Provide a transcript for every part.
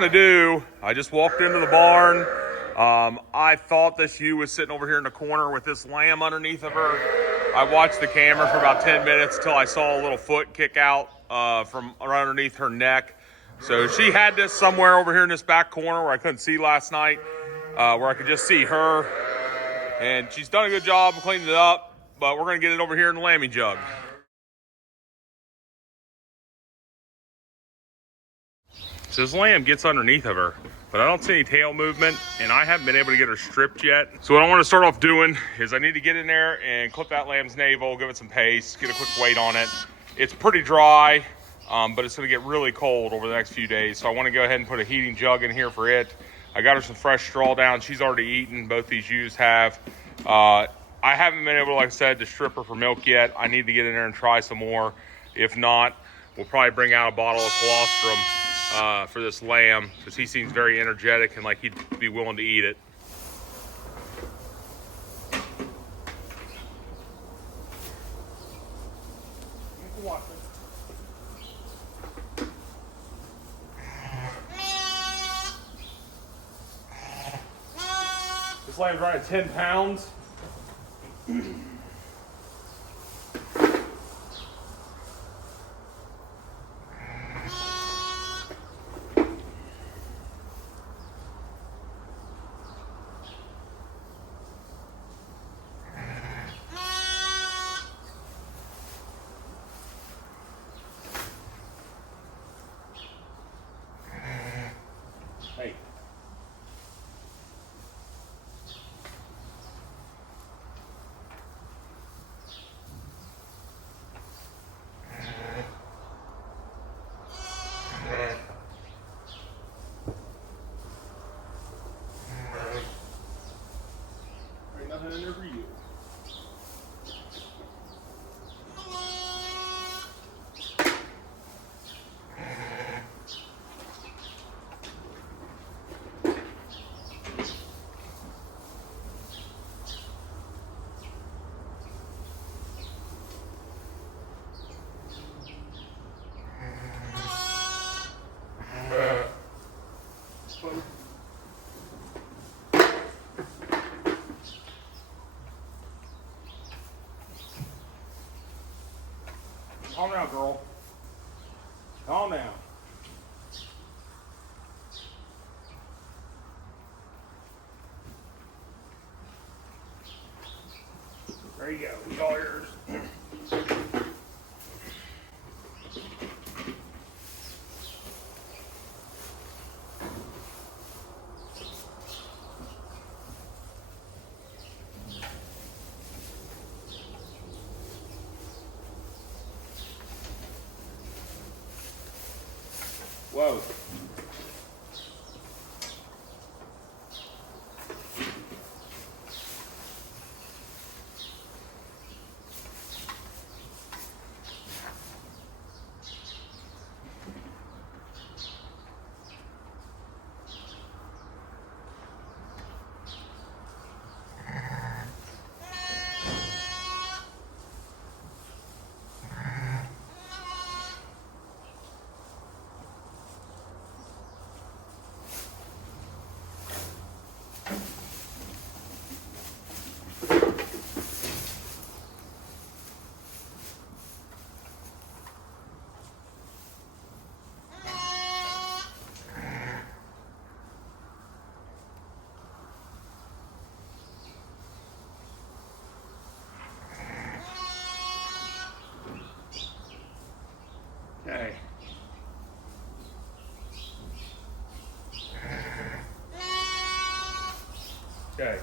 want to do, I just walked into the barn. I thought this ewe was sitting over here in the corner with this lamb underneath of her. I watched the camera for about 10 minutes till I saw a little foot kick out from right underneath her neck. So she had this somewhere over here in this back corner where I couldn't see last night, where I could just see her. And she's done a good job of cleaning it up, but we're going to get it over here in the lambing jug. So this lamb gets underneath of her, but I don't see any tail movement, and I haven't been able to get her stripped yet. So what I want to start off doing is I need to get in there and clip that lamb's navel, give it some paste, get a quick weight on it. It's pretty dry, but it's going to get really cold over the next few days. So I want to go ahead and put a heating jug in here for it. I got her some fresh straw down. She's already eaten. Both these ewes have. I haven't been able, like I said, to strip her for milk yet. I need to get in there and try some more. If not, we'll probably bring out a bottle of colostrum for this lamb, because he seems very energetic and like he'd be willing to eat it. This lamb's right at 10 pounds. Hey. Ain't nothing in there for you. Calm down, girl. Calm down. There you go. It's all yours. Whoa. Okay. Okay.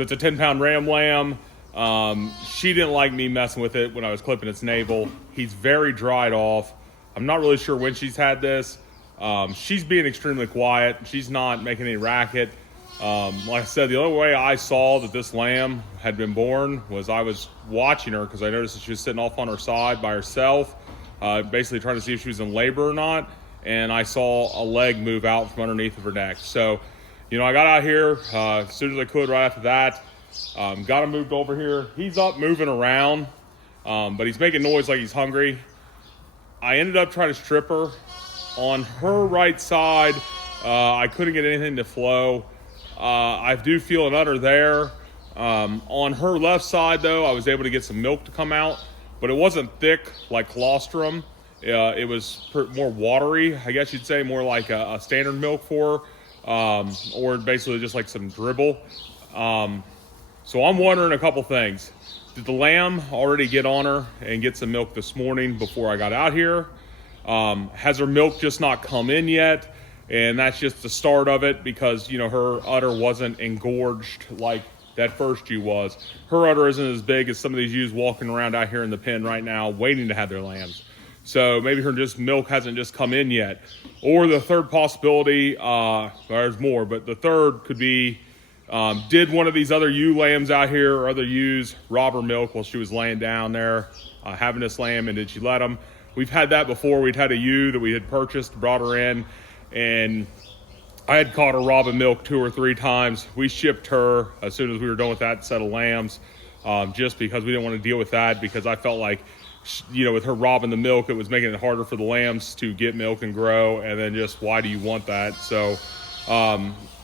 So it's a 10-pound ram lamb. She didn't like me messing with it when I was clipping its navel. He's very dried off. I'm not really sure when she's had this. She's being extremely quiet. She's not making any racket. Like I said, the only way I saw that this lamb had been born was I was watching her because I noticed that she was sitting off on her side by herself, basically trying to see if she was in labor or not. And I saw a leg move out from underneath of her neck. So, you know, I got out here as soon as I could right after that. Got him moved over here. He's up moving around, but he's making noise like he's hungry. I ended up trying to strip her. On her right side, I couldn't get anything to flow. I do feel an udder there. On her left side, though, I was able to get some milk to come out, but it wasn't thick like colostrum. It was more watery, I guess you'd say, more like a standard milk for her, or basically just like some dribble. So I'm wondering a couple things. Did the lamb already get on her and get some milk this morning before I got out here? Has her milk just not come in yet? And that's just the start of it because, you know, her udder wasn't engorged like that first ewe was. Her udder isn't as big as some of these ewes walking around out here in the pen right now waiting to have their lambs. So maybe her milk hasn't just come in yet. Or the third possibility, there's more, but the third could be, did one of these other ewe lambs out here or other ewes rob her milk while she was laying down there having this lamb, and did she let them? We've had that before. We'd had a ewe that we had purchased, brought her in, and I had caught her robbing milk 2 or 3 times. We shipped her as soon as we were done with that set of lambs, just because we didn't want to deal with that, because I felt like, you know, with her robbing the milk, it was making it harder for the lambs to get milk and grow, and then just why do you want that? So,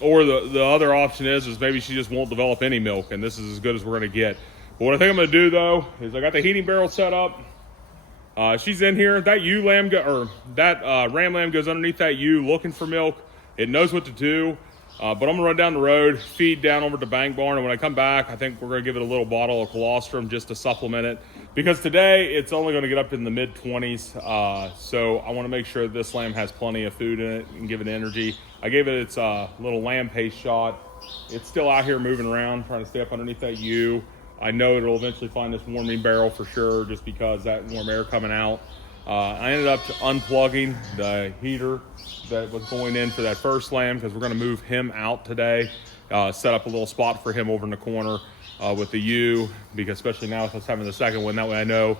or the other option is maybe she just won't develop any milk, and this is as good as we're going to get. But what I think I'm going to do, though, is I got the heating barrel set up. She's in here. That ewe lamb ram lamb goes underneath that ewe looking for milk. It knows what to do. But I'm gonna run down the road, feed down over to Bank Barn, and when I come back, I think we're gonna give it a little bottle of colostrum just to supplement it. Because today it's only gonna get up in the mid-20s. So I wanna make sure this lamb has plenty of food in it and give it energy. I gave it its little lamb paste shot. It's still out here moving around, trying to stay up underneath that ewe. I know it'll eventually find this warming barrel for sure, just because that warm air coming out. I ended up unplugging the heater that was going in for that first lamb, because we're going to move him out today. Set up a little spot for him over in the corner with the ewe, because especially now with us having the second one, that way I know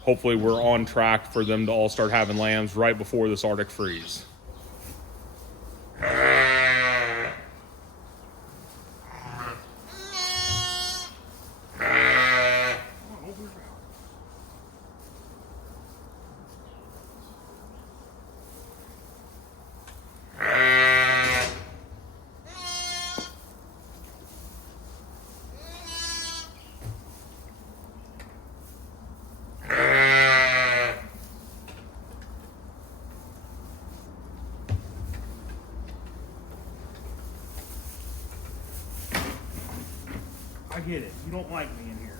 hopefully we're on track for them to all start having lambs right before this Arctic freeze. I get it. You don't like me in here.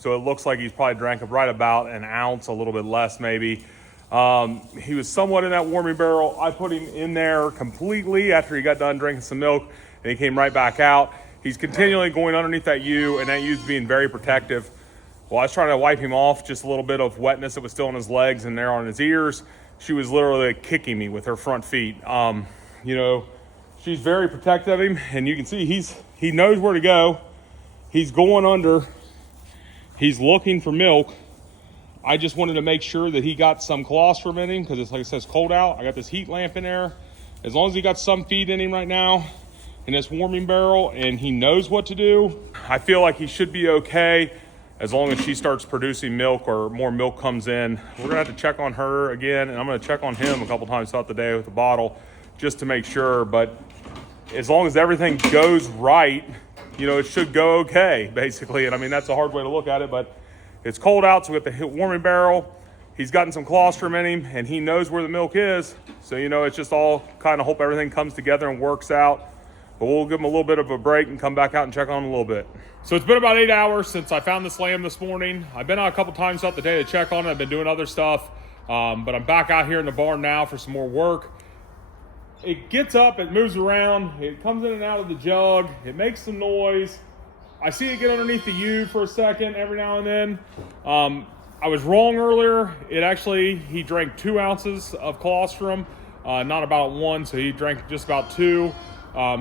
So it looks like he's probably drank right about an ounce, a little bit less maybe. He was somewhat in that warming barrel. I put him in there completely after he got done drinking some milk, and he came right back out. He's continually going underneath that ewe, and that ewe's being very protective. Well, I was trying to wipe him off, just a little bit of wetness that was still on his legs and there on his ears. She was literally kicking me with her front feet. You know, she's very protective of him, and you can see he knows where to go. He's going under. He's looking for milk. I just wanted to make sure that he got some colostrum in him because it's, like I said, it's cold out. I got this heat lamp in there. As long as he got some feed in him right now in this warming barrel and he knows what to do, I feel like he should be okay as long as she starts producing milk or more milk comes in. We're gonna have to check on her again, and I'm gonna check on him a couple times throughout the day with the bottle just to make sure. But as long as everything goes right, you know, it should go okay, basically. And I mean, that's a hard way to look at it, but it's cold out, so we got the warming barrel. He's gotten some colostrum in him, and he knows where the milk is. So, you know, it's just all kind of hope everything comes together and works out. But we'll give him a little bit of a break and come back out and check on him a little bit. So it's been about 8 hours since I found this lamb this morning. I've been out a couple times throughout the day to check on it. I've been doing other stuff, but I'm back out here in the barn now for some more work. It gets up, it moves around, it comes in and out of the jug, it makes some noise. I see it get underneath the ewe for a second every now and then. I was wrong earlier. He drank 2 ounces of colostrum, not about 1, so he drank just about 2.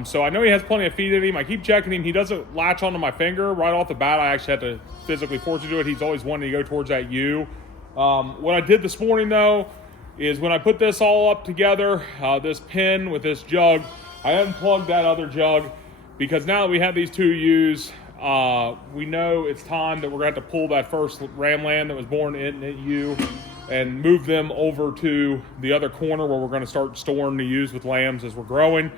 So I know he has plenty of feed in him. I keep checking him. He doesn't latch onto my finger right off the bat. I actually had to physically force him to do it. He's always wanting to go towards that ewe. What I did this morning, though, is when I put this all up together, this pin with this jug, I unplugged that other jug because now that we have these 2 ewes, we know it's time that we're going to have to pull that first ram lamb that was born in the ewe and move them over to the other corner where we're going to start storing the ewes with lambs as we're growing.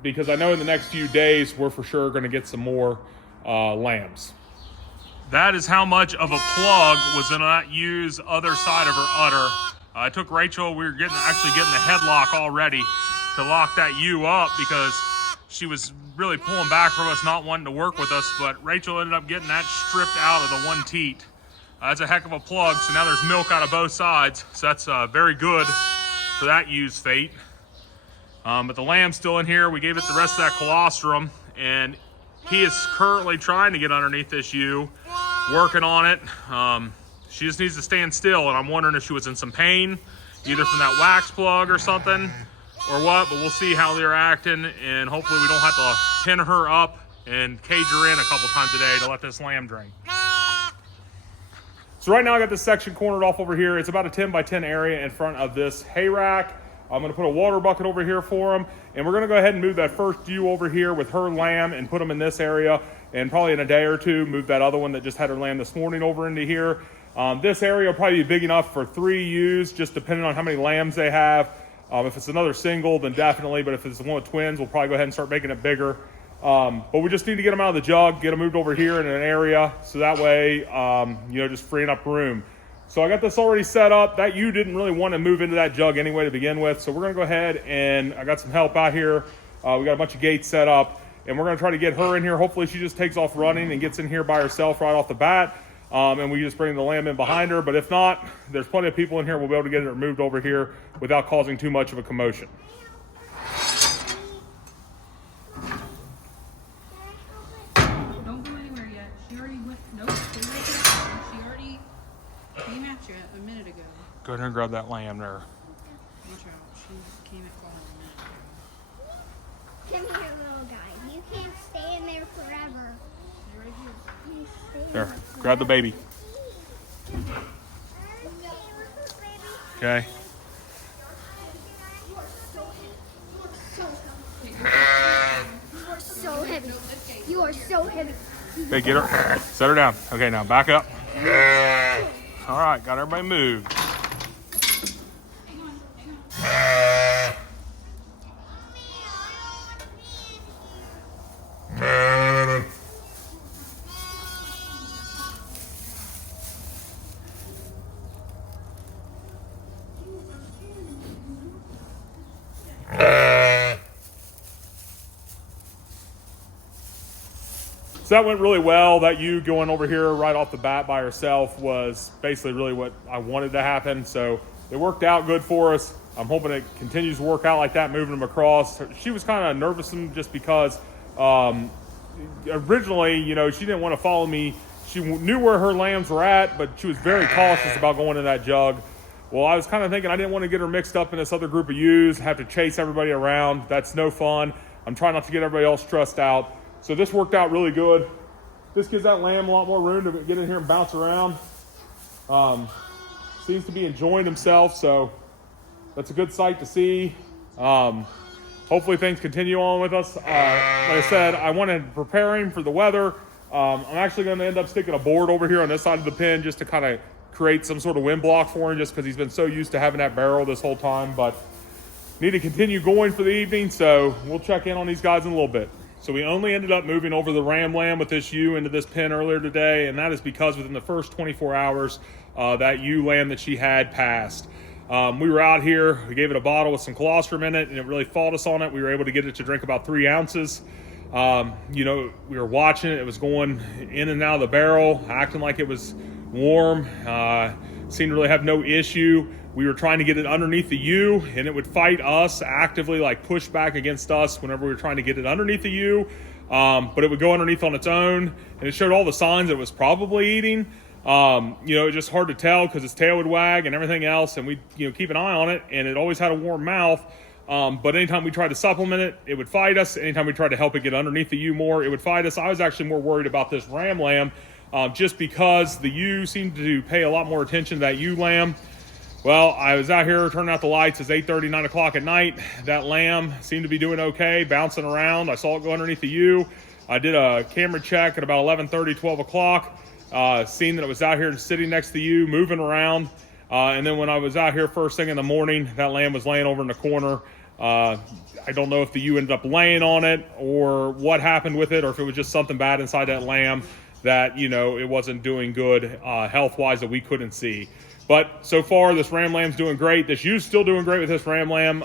Because I know in the next few days, we're for sure going to get some more lambs. That is how much of a plug was in that ewe's other side of her udder. I took Rachel, we were actually getting the headlock already to lock that ewe up because she was really pulling back from us, not wanting to work with us, but Rachel ended up getting that stripped out of the one teat. That's a heck of a plug, so now there's milk out of both sides, so that's very good for that ewe's fate. But the lamb's still in here. We gave it the rest of that colostrum, and he is currently trying to get underneath this ewe, working on it. She just needs to stand still, and I'm wondering if she was in some pain, either from that wax plug or something, or what, but we'll see how they're acting, and hopefully we don't have to pin her up and cage her in a couple times a day to let this lamb drink. So right now I got this section cornered off over here. It's about a 10 by 10 area in front of this hay rack. I'm gonna put a water bucket over here for them, and we're gonna go ahead and move that first ewe over here with her lamb and put them in this area, and probably in a day or two, move that other one that just had her lamb this morning over into here. This area will probably be big enough for 3 ewes, just depending on how many lambs they have. If it's another single, then definitely, but if it's one with twins, we'll probably go ahead and start making it bigger. But we just need to get them out of the jug, get them moved over here in an area, so that way, just freeing up room. So I got this already set up. That ewe didn't really want to move into that jug anyway to begin with, so we're gonna go ahead and I got some help out here. We got a bunch of gates set up, and we're gonna try to get her in here. Hopefully she just takes off running and gets in here by herself right off the bat. And we just bring the lamb in behind her, but if not, there's plenty of people in here. We'll be able to get her moved over here without causing too much of a commotion. Don't go anywhere yet. She already went. Nope. Stay right there. She already came at you a minute ago. Go ahead and grab that lamb there. Watch out. She came at calling a minute ago. Come here, little guy. You can't stay in there forever. Stay right here. You stay in There, grab the baby. Okay. You are so heavy. You are so heavy. Okay, get her. Set her down. Okay, now back up. All right, got everybody moved. So that went really well. That ewe going over here right off the bat by herself was basically really what I wanted to happen. So it worked out good for us. I'm hoping it continues to work out like that, moving them across. She was kind of nervous just because originally, she didn't want to follow me. She knew where her lambs were at, but she was very cautious about going in that jug. Well, I was kind of thinking I didn't want to get her mixed up in this other group of ewes, have to chase everybody around. That's no fun. I'm trying not to get everybody else stressed out. So this worked out really good. This gives that lamb a lot more room to get in here and bounce around. Seems to be enjoying himself, so that's a good sight to see. Hopefully things continue on with us. Like I said, I wanted to prepare him for the weather. I'm actually going to end up sticking a board over here on this side of the pen just to kind of create some sort of wind block for him, just because he's been so used to having that barrel this whole time. But need to continue going for the evening, so we'll check in on these guys in a little bit. So we only ended up moving over the ram lamb with this ewe into this pen earlier today, and that is because within the first 24 hours, that ewe lamb that she had passed. We were out here, we gave it a bottle with some colostrum in it, and it really fought us on it. We were able to get it to drink about 3 ounces. You know, we were watching it. It was going in and out of the barrel, acting like it was warm. Seemed to really have no issue. We were trying to get it underneath the ewe, and it would fight us actively, like push back against us whenever we were trying to get it underneath the ewe. But it would go underneath on its own, and it showed all the signs it was probably eating. You know, it's just hard to tell because its tail would wag and everything else, and we, you know, keep an eye on it, and it always had a warm mouth. But anytime we tried to supplement it, it would fight us. Anytime we tried to help it get underneath the ewe more, it would fight us. I was actually more worried about this ram lamb, just because the ewe seemed to pay a lot more attention to that ewe lamb. Well, I was out here turning out the lights. It's 8:30, 9 o'clock at night. That lamb seemed to be doing okay, bouncing around. I saw it go underneath the ewe. I did a camera check at about 11:30, 12 o'clock. Seen that it was out here sitting next to the ewe, moving around. And then when I was out here first thing in the morning, that lamb was laying over in the corner. I don't know if the ewe ended up laying on it or what happened with it, or if it was just something bad inside that lamb that, you know, it wasn't doing good health-wise that we couldn't see. But so far, this ram lamb's doing great. This ewe's still doing great with this ram lamb,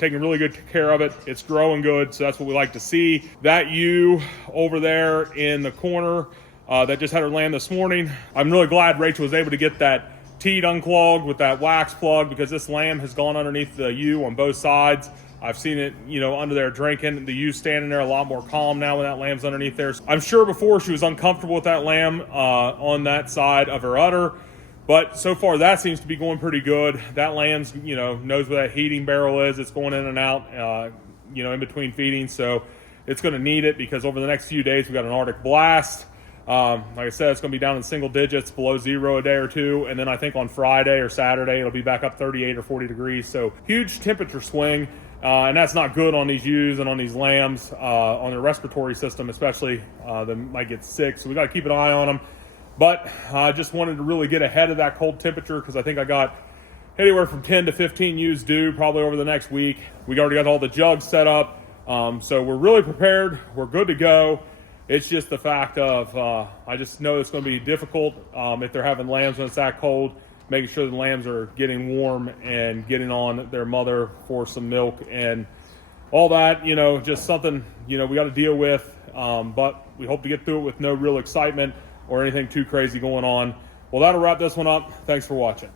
taking really good care of it. It's growing good, so that's what we like to see. That ewe over there in the corner that just had her lamb this morning, I'm really glad Rachel was able to get that teat unclogged with that wax plug, because this lamb has gone underneath the ewe on both sides. I've seen it, you know, under there drinking. The ewe's standing there a lot more calm now when that lamb's underneath there. I'm sure before she was uncomfortable with that lamb on that side of her udder. But so far, that seems to be going pretty good. That lamb's, you know, knows where that heating barrel is. It's going in and out, you know, in between feedings. So it's going to need it, because over the next few days, we got an Arctic blast. Like I said, it's going to be down in single digits, below 0 a day or two. And then I think on Friday or Saturday, it'll be back up 38 or 40 degrees. So huge temperature swing. And that's not good on these ewes and on these lambs, on their respiratory system, especially. They might get sick. So we got to keep an eye on them. But I just wanted to really get ahead of that cold temperature, because I think I got anywhere from 10 to 15 ewes due probably over the next week. We already got all the jugs set up. So we're really prepared. We're good to go. It's just the fact of, I just know it's going to be difficult if they're having lambs when it's that cold, making sure the lambs are getting warm and getting on their mother for some milk and all that, you know, just something, you know, we got to deal with. But we hope to get through it with no real excitement or anything too crazy going on. Well, that'll wrap this one up. Thanks for watching.